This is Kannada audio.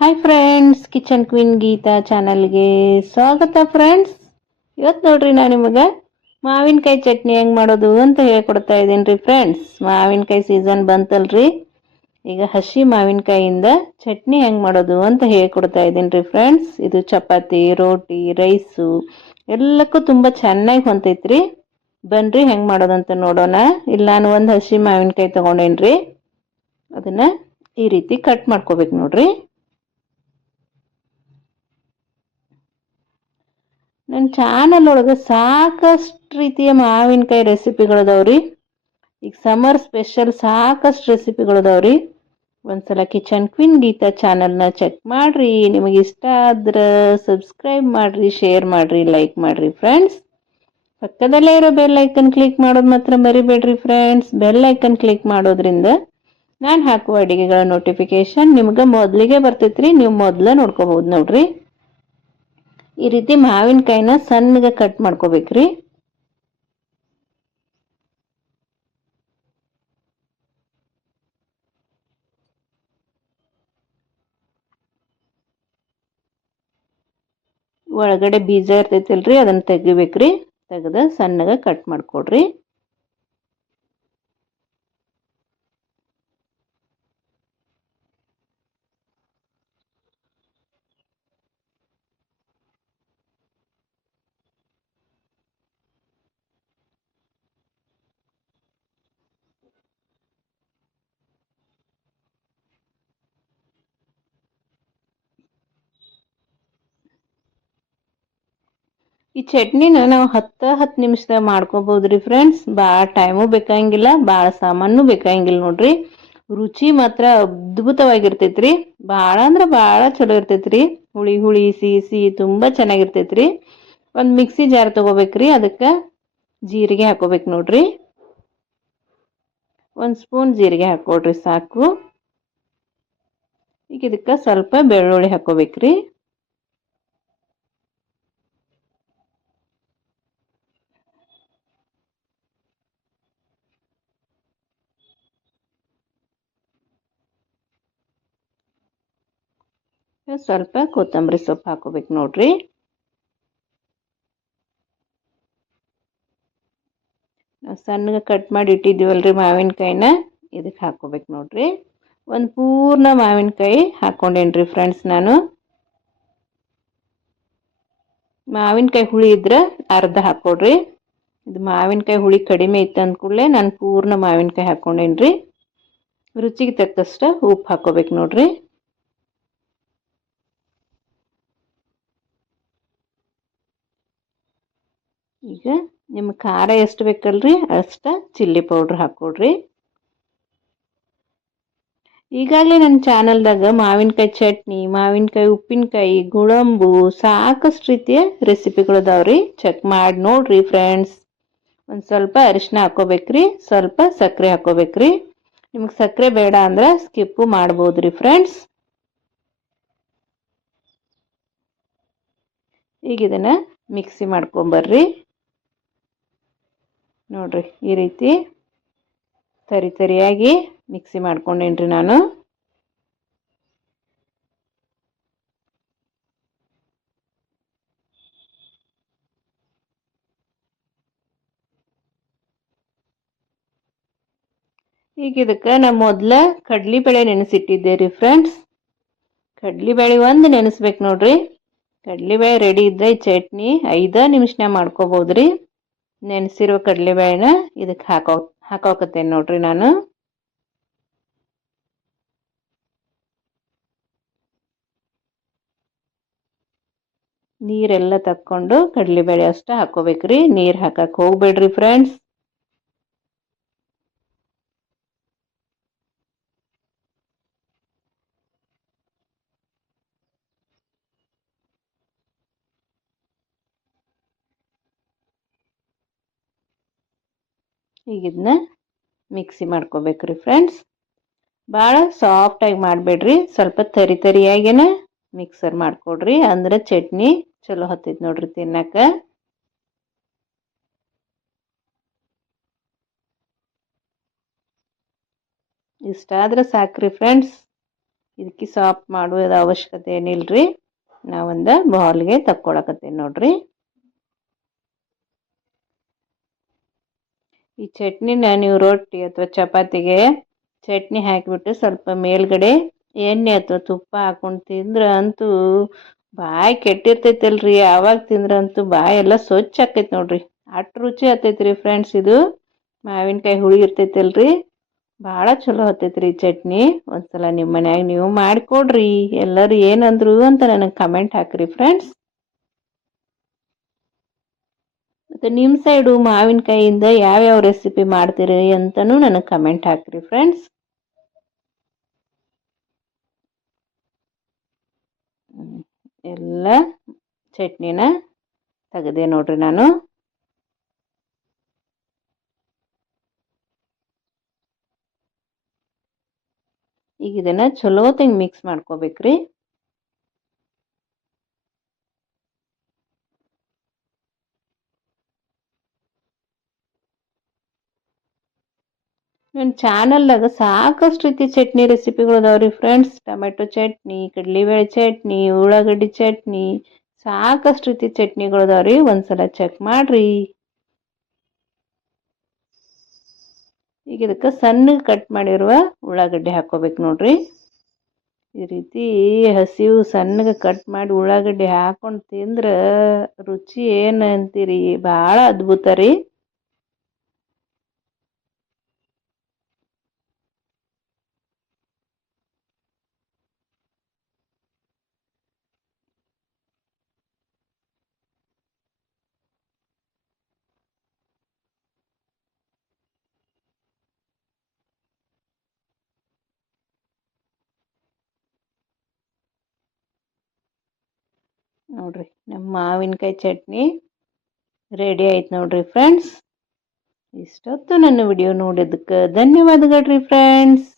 Hi friends, kitchen queen Geetha ಚಾನಲ್ಗೆ ಸ್ವಾಗತ ಫ್ರೆಂಡ್ಸ್. ಇವತ್ತು ನೋಡ್ರಿ ನಾನು ನಿಮಗೆ ಮಾವಿನಕಾಯಿ ಚಟ್ನಿ ಹೆಂಗೆ ಮಾಡೋದು ಅಂತ ಹೇಳ್ಕೊಡ್ತಾ ಇದ್ದೀನಿ ರೀ ಫ್ರೆಂಡ್ಸ್. ಮಾವಿನಕಾಯಿ ಸೀಸನ್ ಬಂತಲ್ರಿ, ಈಗ ಹಸಿ ಮಾವಿನಕಾಯಿಯಿಂದ ಚಟ್ನಿ ಹೆಂಗೆ ಮಾಡೋದು ಅಂತ ಹೇಳ್ಕೊಡ್ತಾ ಇದ್ದೀನಿ ರೀ ಫ್ರೆಂಡ್ಸ್. ಇದು ಚಪಾತಿ, ರೋಟಿ, ರೈಸು ಎಲ್ಲಕ್ಕೂ ತುಂಬ ಚೆನ್ನಾಗಿ ಹೊಂತೈತ್ರಿ. ಬನ್ರಿ ಹೆಂಗೆ ಮಾಡೋದಂತ ನೋಡೋಣ. ಇಲ್ಲಿ ನಾನು ಒಂದು ಹಸಿ ಮಾವಿನಕಾಯಿ ತೊಗೊಂಡೇನ್ರಿ, ಅದನ್ನು ಈ ರೀತಿ ಕಟ್ ಮಾಡ್ಕೋಬೇಕು ನೋಡ್ರಿ. ನನ್ನ ಚಾನಲ್ ಒಳಗೆ ಸಾಕಷ್ಟು ರೀತಿಯ ಮಾವಿನಕಾಯಿ ರೆಸಿಪಿಗಳದಾವ್ರಿ. ಈಗ ಸಮರ್ ಸ್ಪೆಷಲ್ ಸಾಕಷ್ಟು ರೆಸಿಪಿಗಳದಾವ್ರಿ. ಒಂದ್ಸಲ ಕಿಚನ್ ಕ್ವೀನ್ ಗೀತಾ ಚಾನಲ್ನ ಚೆಕ್ ಮಾಡ್ರಿ. ನಿಮಗೆ ಇಷ್ಟ ಆದ್ರೆ ಸಬ್ಸ್ಕ್ರೈಬ್ ಮಾಡ್ರಿ, ಶೇರ್ ಮಾಡ್ರಿ, ಲೈಕ್ ಮಾಡ್ರಿ ಫ್ರೆಂಡ್ಸ್. ಪಕ್ಕದಲ್ಲೇ ಇರೋ ಬೆಲ್ ಐಕನ್ ಕ್ಲಿಕ್ ಮಾಡೋದು ಮಾತ್ರ ಮರಿಬೇಡ್ರಿ ಫ್ರೆಂಡ್ಸ್. ಬೆಲ್ ಐಕನ್ ಕ್ಲಿಕ್ ಮಾಡೋದ್ರಿಂದ ನಾನು ಹಾಕುವ ಅಡುಗೆಗಳ ನೋಟಿಫಿಕೇಶನ್ ನಿಮ್ಗೆ ಮೊದಲಿಗೆ ಬರ್ತೈತ್ರಿ. ನೀವು ಮೊದಲೇ ನೋಡ್ಕೋಬಹುದು ನೋಡ್ರಿ. ಈ ರೀತಿ ಮಾವಿನಕಾಯಿನ ಸಣ್ಣಗೆ ಕಟ್ ಮಾಡ್ಕೋಬೇಕ್ರಿ. ಒಳಗಡೆ ಬೀಜ ಇರ್ತೈತಿಲ್ರಿ, ಅದನ್ನ ತೆಗಿಬೇಕ್ರಿ. ತೆಗೆದು ಸಣ್ಣಗೆ ಕಟ್ ಮಾಡ್ಕೊಡ್ರಿ. ಈ ಚಟ್ನಿನ ನಾವು 10 ನಿಮಿಷದಾಗ ಮಾಡ್ಕೋಬಹುದ್ರಿ ಫ್ರೆಂಡ್ಸ್. ಭಾಳ ಟೈಮು ಬೇಕಾಗಿಲ್ಲ, ಭಾಳ ಸಾಮಾನು ಬೇಕಾಗಿಲ್ಲ ನೋಡ್ರಿ. ರುಚಿ ಮಾತ್ರ ಅದ್ಭುತವಾಗಿರ್ತೈತ್ರಿ. ಭಾಳ ಅಂದ್ರೆ ಭಾಳ ಚಲೋ ಇರ್ತೈತ್ರಿ. ಹುಳಿ ಹುಳಿ ಸಿಹಿ ಸಿಹಿ ತುಂಬ ಚೆನ್ನಾಗಿರ್ತೈತ್ರಿ. ಒಂದು ಮಿಕ್ಸಿ ಜಾರ್ ತಗೋಬೇಕ್ರಿ. ಅದಕ್ಕೆ ಜೀರಿಗೆ ಹಾಕೋಬೇಕು ನೋಡ್ರಿ. 1 ಸ್ಪೂನ್ ಜೀರಿಗೆ ಹಾಕೊಡ್ರಿ ಸಾಕು. ಈಗ ಇದಕ್ಕೆ ಸ್ವಲ್ಪ ಬೆಳ್ಳುಳ್ಳಿ ಹಾಕೋಬೇಕ್ರಿ. ಸ್ವಲ್ಪ ಕೊತ್ತಂಬರಿ ಸೊಪ್ಪು ಹಾಕೋಬೇಕು ನೋಡ್ರಿ. ನಾವು ಸಣ್ಣಗೆ ಕಟ್ ಮಾಡಿ ಇಟ್ಟಿದ್ದೀವಲ್ರಿ ಮಾವಿನಕಾಯಿನ, ಇದಕ್ಕೆ ಹಾಕೋಬೇಕು ನೋಡ್ರಿ. ಒಂದು ಪೂರ್ಣ ಮಾವಿನಕಾಯಿ ಹಾಕೊಂಡೇನ್ರಿ ಫ್ರೆಂಡ್ಸ್ ನಾನು. ಮಾವಿನಕಾಯಿ ಹುಳಿ ಇದ್ರೆ ಅರ್ಧ ಹಾಕೊಡ್ರಿ. ಇದು ಮಾವಿನಕಾಯಿ ಹುಳಿ ಕಡಿಮೆ ಇತ್ತು ಅಂದ ಕೂಡಲೇ ನಾನು ಪೂರ್ಣ ಮಾವಿನಕಾಯಿ ಹಾಕೊಂಡೇನ್ರಿ. ರುಚಿಗೆ ತಕ್ಕಷ್ಟು ಉಪ್ಪು ಹಾಕೋಬೇಕು ನೋಡ್ರಿ. ಈಗ ನಿಮ್ಗೆ ಖಾರ ಎಷ್ಟು ಬೇಕಲ್ರಿ ಅಷ್ಟು ಚಿಲ್ಲಿ ಪೌಡ್ರ್ ಹಾಕ್ಕೊಡ್ರಿ. ಈಗಾಗಲೇ ನನ್ನ ಚಾನಲ್ದಾಗ ಮಾವಿನಕಾಯಿ ಚಟ್ನಿ, ಮಾವಿನಕಾಯಿ ಉಪ್ಪಿನಕಾಯಿ, ಗುಳಂಬು ಸಾಕಷ್ಟು ರೀತಿಯ ರೆಸಿಪಿಗಳದಾವ್ರಿ. ಚೆಕ್ ಮಾಡಿ ನೋಡ್ರಿ ಫ್ರೆಂಡ್ಸ್. ಒಂದು ಸ್ವಲ್ಪ ಅರಿಶಿನ ಹಾಕೋಬೇಕ್ರಿ, ಸ್ವಲ್ಪ ಸಕ್ಕರೆ ಹಾಕೋಬೇಕ್ರಿ. ನಿಮ್ಗೆ ಸಕ್ಕರೆ ಬೇಡ ಅಂದ್ರೆ ಸ್ಕಿಪ್ಪು ಮಾಡ್ಬೋದ್ರಿ ಫ್ರೆಂಡ್ಸ್. ಈಗ ಇದನ್ನು ಮಿಕ್ಸಿ ಮಾಡ್ಕೊಂಬರ್ರಿ. ನೋಡ್ರಿ ಈ ರೀತಿ ತರಿ ತರಿಯಾಗಿ ಮಿಕ್ಸಿ ಮಾಡ್ಕೊಂಡೇನ್ರಿ ನಾನು. ಈಗ ಇದಕ್ಕೆ ನಾನು ಮೊದಲ ಕಡ್ಲಿಬೇಳೆ ನೆನೆಸಿಟ್ಟಿದ್ದೆ ರೀ ಫ್ರೆಂಡ್ಸ್. ಕಡ್ಲಿಬೇಳೆ ಒಂದು ನೆನೆಸ್ಬೇಕು ನೋಡ್ರಿ. ಕಡ್ಲಿಬೇಳೆ ರೆಡಿ ಇದ್ದ ಈ ಚಟ್ನಿ 5 ನಿಮಿಷನಾಗ ಮಾಡ್ಕೋಬೋದ್ರಿ. ನೆನೆಸಿರೋ ಕಡಲೆಬೇಳೆನ ಇದಕ್ಕೆ ಹಾಕೋಕತ್ತೇನೆ ನೋಡ್ರಿ ನಾನು. ನೀರೆಲ್ಲ ತಕ್ಕೊಂಡು ಕಡಲೆಬೇಳೆ ಅಷ್ಟೇ ಹಾಕೋಬೇಕ್ರಿ. ನೀರು ಹಾಕಕ್ಕೆ ಹೋಗ್ಬೇಡ್ರಿ ಫ್ರೆಂಡ್ಸ್. ಈಗ ಇದನ್ನ ಮಿಕ್ಸಿ ಮಾಡ್ಕೋಬೇಕ್ರಿ ಫ್ರೆಂಡ್ಸ್. ಭಾಳ ಸಾಫ್ಟಾಗಿ ಮಾಡಬೇಡ್ರಿ, ಸ್ವಲ್ಪ ತರಿ ತರಿಯಾಗೇನ ಮಿಕ್ಸರ್ ಮಾಡ್ಕೊಡ್ರಿ. ಅಂದ್ರೆ ಚಟ್ನಿ ಚಲೋ ಹತ್ತೈತೆ ನೋಡ್ರಿ ತಿನ್ನಕ್ಕೆ. ಇಷ್ಟಾದ್ರೆ ಸಾಕ್ರಿ ಫ್ರೆಂಡ್ಸ್. ಇದಕ್ಕೆ ಸಾಫ್ಟ್ ಮಾಡೋದ ಅವಶ್ಯಕತೆ ಏನಿಲ್ರಿ. ನಾವೊಂದು ಬೌಲ್ಗೆ ತಕ್ಕೊಳಕತ್ತೀನಿ ನೋಡ್ರಿ. ಈ ಚಟ್ನಿನ ನೀವು ರೊಟ್ಟಿ ಅಥವಾ ಚಪಾತಿಗೆ ಚಟ್ನಿ ಹಾಕಿಬಿಟ್ಟು ಸ್ವಲ್ಪ ಮೇಲ್ಗಡೆ ಎಣ್ಣೆ ಅಥವಾ ತುಪ್ಪ ಹಾಕೊಂಡು ತಿಂದ್ರೆ ಅಂತೂ ಬಾಯಿ ಕೆಟ್ಟಿರ್ತೈತಲ್ರಿ. ಆವಾಗ ತಿಂದ್ರಂತೂ ಬಾಯಿ ಎಲ್ಲ ಸ್ವಚ್ಛ ಆಕೈತಿ ನೋಡ್ರಿ. ಅಷ್ಟು ರುಚಿ ಆತೈತ್ರಿ ಫ್ರೆಂಡ್ಸ್. ಇದು ಮಾವಿನಕಾಯಿ ಹುಳಿ ಇರ್ತೈತಲ್ರಿ, ಭಾಳ ಚಲೋ ಹತ್ತೈತ್ರಿ ಈ ಚಟ್ನಿ. ಒಂದ್ಸಲ ನಿಮ್ಮ ಮನ್ಯಾಗ ನೀವು ಮಾಡಿಕೊಡ್ರಿ. ಎಲ್ಲರೂ ಏನಂದ್ರು ಅಂತ ನನಗೆ ಕಮೆಂಟ್ ಹಾಕ್ರಿ ಫ್ರೆಂಡ್ಸ್. ಮತ್ತು ನಿಮ್ಮ ಸೈಡು ಮಾವಿನಕಾಯಿಯಿಂದ ಯಾವ್ಯಾವ ರೆಸಿಪಿ ಮಾಡ್ತೀರಿ ಅಂತಲೂ ನನಗೆ ಕಮೆಂಟ್ ಹಾಕ್ರಿ ಫ್ರೆಂಡ್ಸ್. ಎಲ್ಲ ಚಟ್ನಿನ ತೆಗೆದೆ ನೋಡ್ರಿ ನಾನು. ಈಗ ಇದನ್ನು ಚಲೋತ್ತಂಗೆ ಮಿಕ್ಸ್ ಮಾಡ್ಕೋಬೇಕ್ರಿ. ನನ್ನ ಚಾನಲ್ದಾಗ ಸಾಕಷ್ಟು ರೀತಿ ಚಟ್ನಿ ರೆಸಿಪಿಗಳು ಅದಾವ್ರಿ ಫ್ರೆಂಡ್ಸ್. ಟೊಮೆಟೊ ಚಟ್ನಿ, ಕಡಲೆಬೇಳೆ ಚಟ್ನಿ, ಉಳ್ಳಾಗಡ್ಡಿ ಚಟ್ನಿ, ಸಾಕಷ್ಟು ರೀತಿ ಚಟ್ನಿಗಳು ಅದಾವ್ರಿ. ಒಂದ್ಸಲ ಚೆಕ್ ಮಾಡ್ರಿ. ಈಗ ಇದಕ್ಕೆ ಸಣ್ಣಗೆ ಕಟ್ ಮಾಡಿರುವ ಉಳ್ಳಾಗಡ್ಡಿ ಹಾಕ್ಕೋಬೇಕು ನೋಡ್ರಿ. ಈ ರೀತಿ ಹಸಿವು ಸಣ್ಣಗೆ ಕಟ್ ಮಾಡಿ ಉಳ್ಳಾಗಡ್ಡಿ ಹಾಕೊಂಡು ತಿಂದ್ರೆ ರುಚಿ ಏನು ಅಂತೀರಿ, ಭಾಳ ಅದ್ಭುತ ರೀ. ನೋಡ್ರಿ ನಮ್ಮ ಮಾವಿನಕಾಯಿ ಚಟ್ನಿ ರೆಡಿ ಆಯ್ತು ನೋಡ್ರಿ ಫ್ರೆಂಡ್ಸ್. ಇಷ್ಟೊತ್ತು ನನ್ನ ವಿಡಿಯೋ ನೋಡಿದ್ದಕ್ಕೆ ಧನ್ಯವಾದಗಳು ರೀ ಫ್ರೆಂಡ್ಸ್.